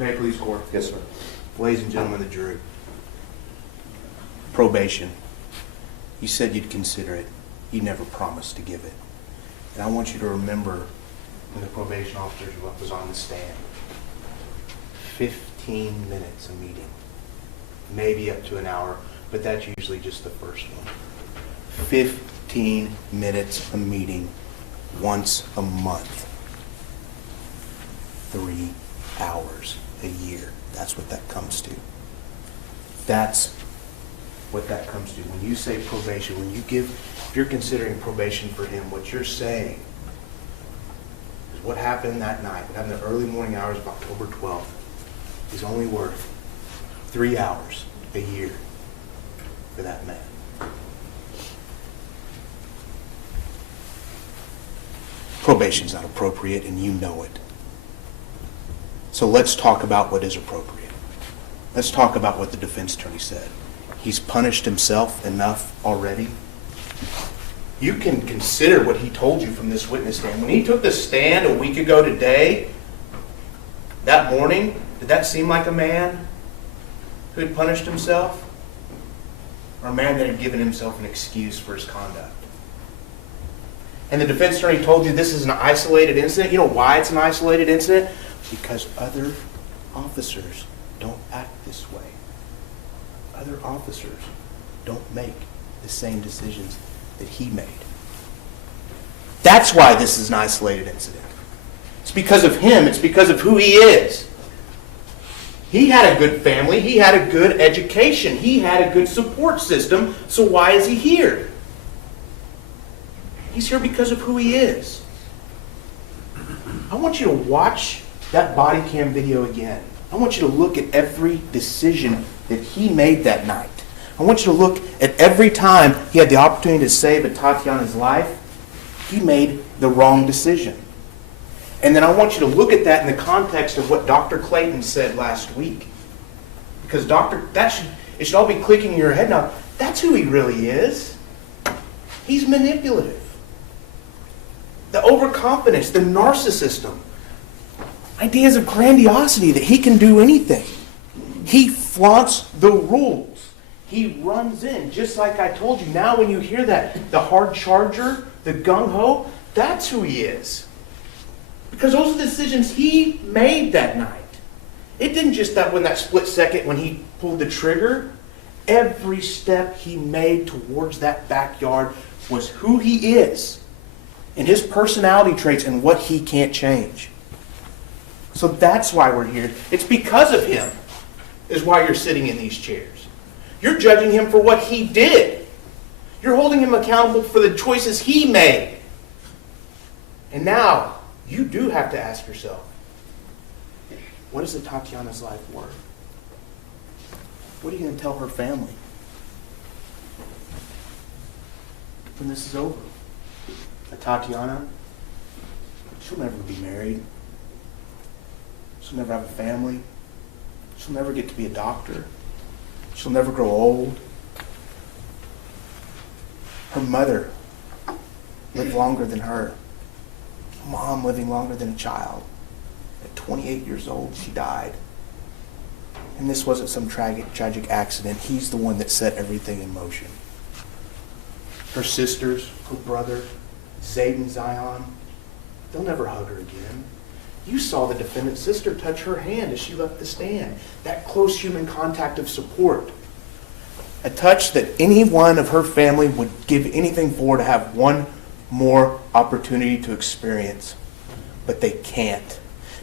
May I please, court? Yes, sir. Ladies and gentlemen of the jury, probation. You said you'd consider it. You never promised to give it. And I want you to remember when the probation officer was on the stand. 15 minutes a meeting. Maybe up to an hour, but that's usually just the first one. 15 minutes a meeting once a month. 3 hours a year. That's what that comes to. That's what that comes to. When you say probation, if you're considering probation for him, what you're saying is what happened that night, what happened in the early morning hours of October 12th, is only worth 3 hours a year for that man. Probation's not appropriate, and you know it. So let's talk about what is appropriate. Let's talk about what the defense attorney said. He's punished himself enough already. You can consider what he told you from this witness stand. When he took the stand a week ago today, that morning, did that seem like a man who had punished himself? Or a man that had given himself an excuse for his conduct? And the defense attorney told you this is an isolated incident. You know why it's an isolated incident? Because other officers don't act this way. Other officers don't make the same decisions that he made. That's why this is an isolated incident. It's because of him. It's because of who he is. He had a good family. He had a good education. He had a good support system. So why is he here? He's here because of who he is. I want you to watch that body cam video again. I want you to look at every decision that he made that night. I want you to look at every time he had the opportunity to save Tatiana's life, he made the wrong decision. And then I want you to look at that in the context of what Dr. Clayton said last week. Because it should all be clicking in your head now. That's who he really is. He's manipulative. The overconfidence, the narcissism. Ideas of grandiosity, that he can do anything. He flaunts the rules. He runs in, just like I told you. Now when you hear that, the hard charger, the gung-ho, that's who he is. Because those are the decisions he made that night. It didn't just that split second when he pulled the trigger. Every step he made towards that backyard was who he is. And his personality traits and what he can't change. So that's why we're here. It's because of him is why you're sitting in these chairs. You're judging him for what he did. You're holding him accountable for the choices he made. And now, you do have to ask yourself, what is Tatiana's life worth? What are you going to tell her family when this is over? Tatiana, she'll never be married. She'll never have a family. She'll never get to be a doctor. She'll never grow old. Her mother lived longer than her. Mom living longer than a child. At 28 years old, she died. And this wasn't some tragic accident. He's the one that set everything in motion. Her sisters, her brother, Zayd and Zion, they'll never hug her again. You saw the defendant's sister touch her hand as she left the stand. That close human contact of support. A touch that anyone of her family would give anything for, to have one more opportunity to experience. But they can't.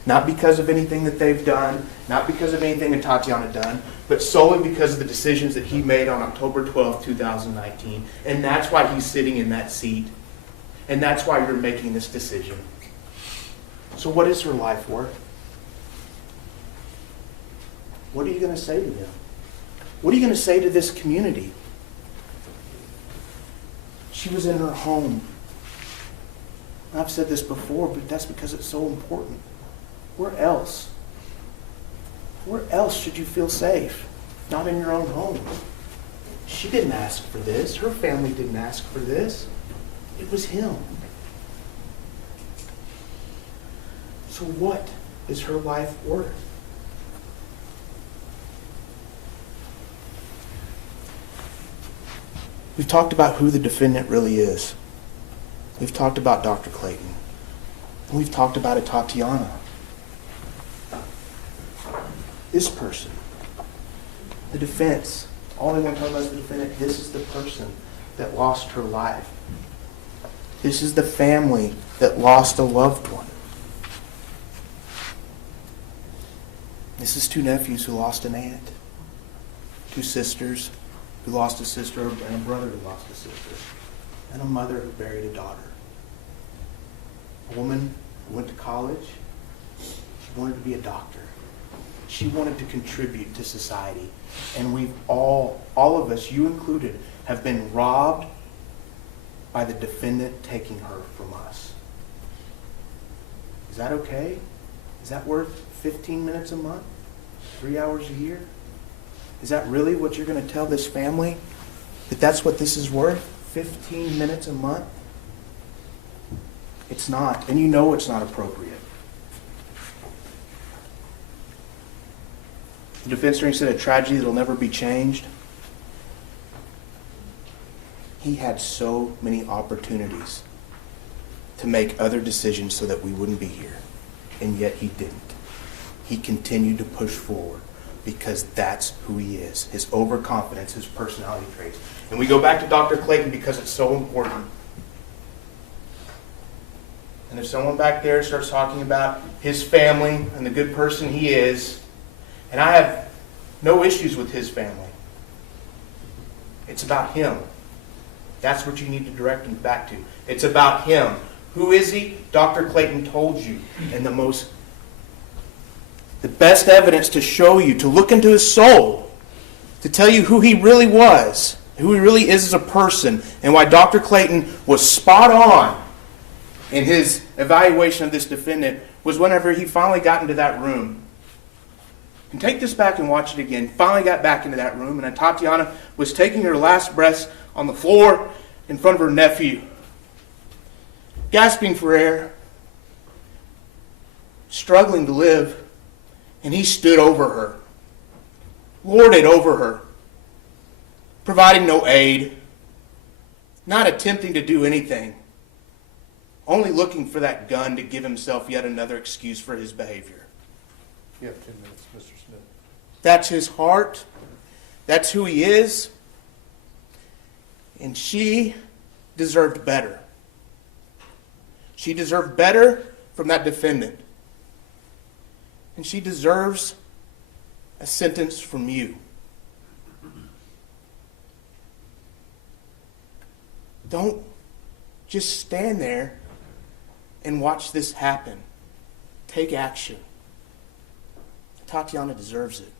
Not because of anything that they've done, not because of anything that Tatiana done, but solely because of the decisions that he made on October 12, 2019. And that's why he's sitting in that seat. And that's why you're making this decision. So what is her life worth? What are you going to say to them? What are you going to say to this community? She was in her home. I've said this before, but that's because it's so important. Where else? Where else should you feel safe? Not in your own home. She didn't ask for this. Her family didn't ask for this. It was him. So what is her life worth? We've talked about who the defendant really is. We've talked about Dr. Clayton. And we've talked about Tatiana. This person. The defense. All they want to talk about is the defendant. This is the person that lost her life. This is the family that lost a loved one. This is two nephews who lost an aunt. Two sisters who lost a sister, and a brother who lost a sister. And a mother who buried a daughter. A woman who went to college. She wanted to be a doctor. She wanted to contribute to society. And we've all of us, you included, have been robbed by the defendant taking her from us. Is that okay? Is that worth 15 minutes a month? 3 hours a year? Is that really what you're going to tell this family? That that's what this is worth? 15 minutes a month? It's not. And you know it's not appropriate. The defense attorney said a tragedy that'll never be changed. He had so many opportunities to make other decisions so that we wouldn't be here. And yet he didn't. He continued to push forward because that's who he is. His overconfidence, his personality traits. And we go back to Dr. Clayton because it's so important. And if someone back there starts talking about his family and the good person he is, and I have no issues with his family. It's about him. That's what you need to direct him back to. It's about him. Who is he? Dr. Clayton told you. And the best evidence to show you, to look into his soul, to tell you who he really was, who he really is as a person, and why Dr. Clayton was spot on in his evaluation of this defendant, was whenever he finally got into that room. And take this back and watch it again. Finally got back into that room, and Tatiana was taking her last breaths on the floor in front of her nephew, gasping for air, struggling to live, and he stood over her, lorded over her, providing no aid, not attempting to do anything, only looking for that gun to give himself yet another excuse for his behavior. You have 10 minutes, Mr. Smith. That's his heart. That's who he is. And she deserved better. She deserved better from that defendant. And she deserves a sentence from you. Don't just stand there and watch this happen. Take action. Tatiana deserves it.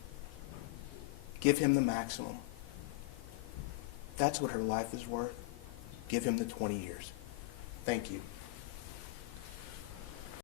Give him the maximum. That's what her life is worth. Give him the 20 years. Thank you.